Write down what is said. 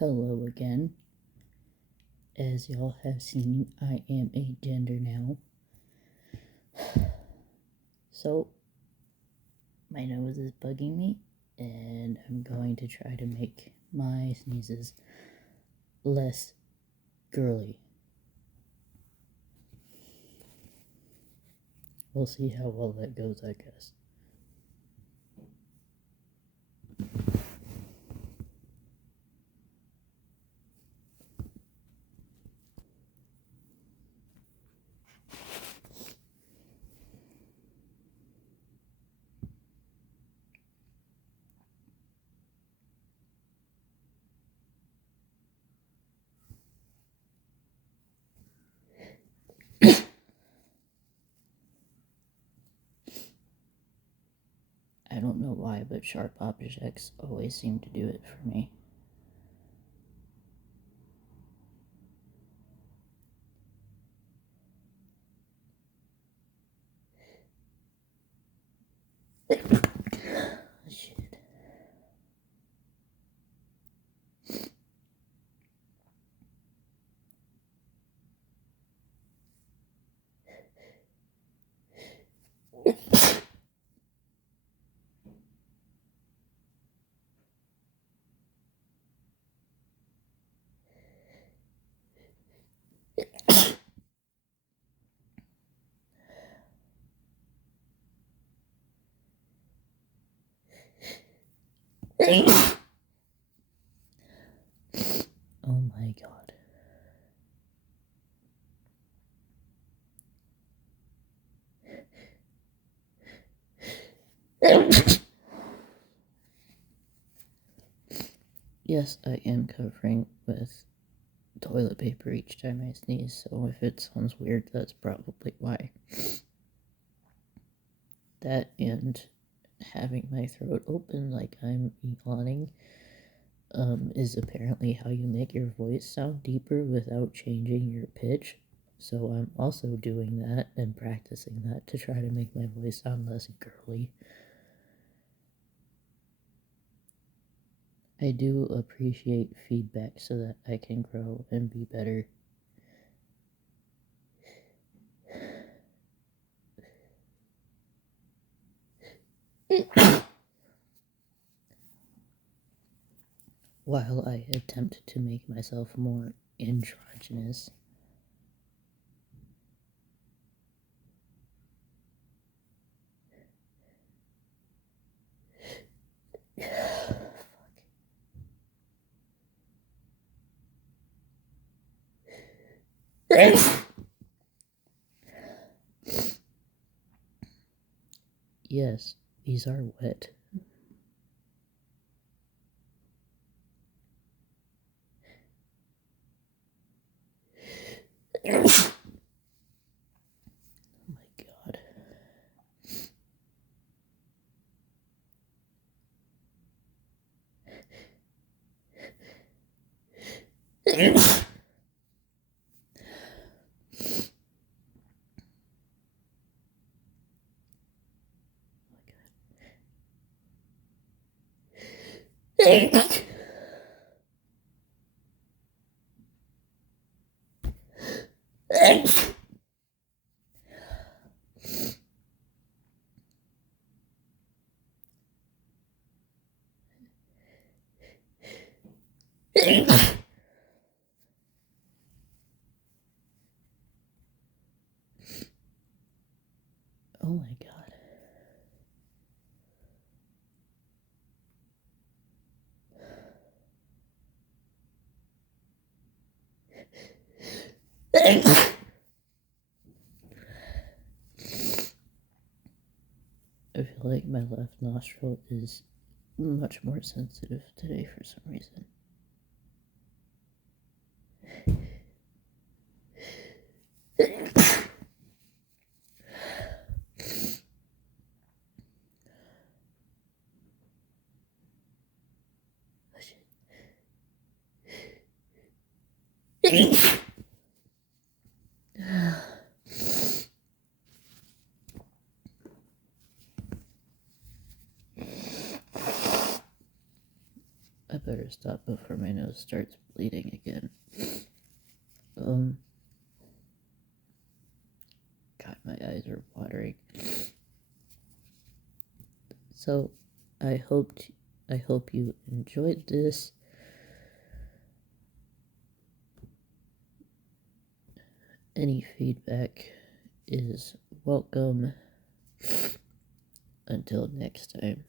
Hello again. As y'all have seen, I am a gender now. So, my nose is bugging me, and I'm going to try to make my sneezes less girly. We'll see how well that goes, I guess. I don't know why, but sharp objects always seem to do it for me. Shit. Oh my god. Yes, I am covering with toilet paper each time I sneeze, so if it sounds weird, that's probably why. That and having my throat open like I'm yawning is apparently how you make your voice sound deeper without changing your pitch. So I'm also doing that and practicing that to try to make my voice sound less girly. I do appreciate feedback so that I can grow and be better. While I attempt to make myself more androgynous. Yes, these are wet. Oh my god. Oh my god. I feel like my left nostril is much more sensitive today for some reason. I better stop before my nose starts bleeding again. God, my eyes are watering. So, I hope you enjoyed this. Any feedback is welcome. Until next time.